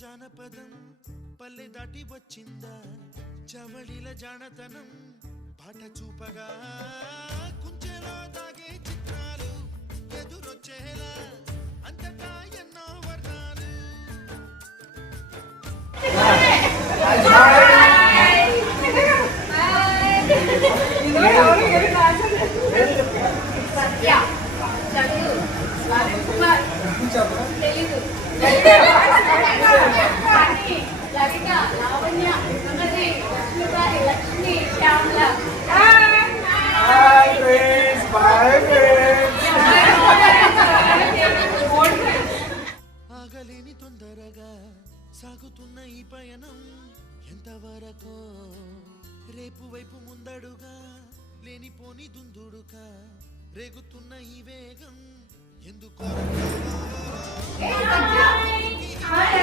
జానపదం పల్లె దాటి వచ్చిందా చవళిల జానతనం పాట చూపగా కుంచెలో దాగే చిత్రాలు ఎదురొచ్చేలా అంతటా ఎన్నో వర్ణాలు ఆగలేని తొందరగా సాగుతున్న ఈ పయనం ఎంతవరకో రేపు వైపు ముందడుగా లేనిపోని దుందుడుగా రేగుతున్న ఈ వేగం ఎందుకో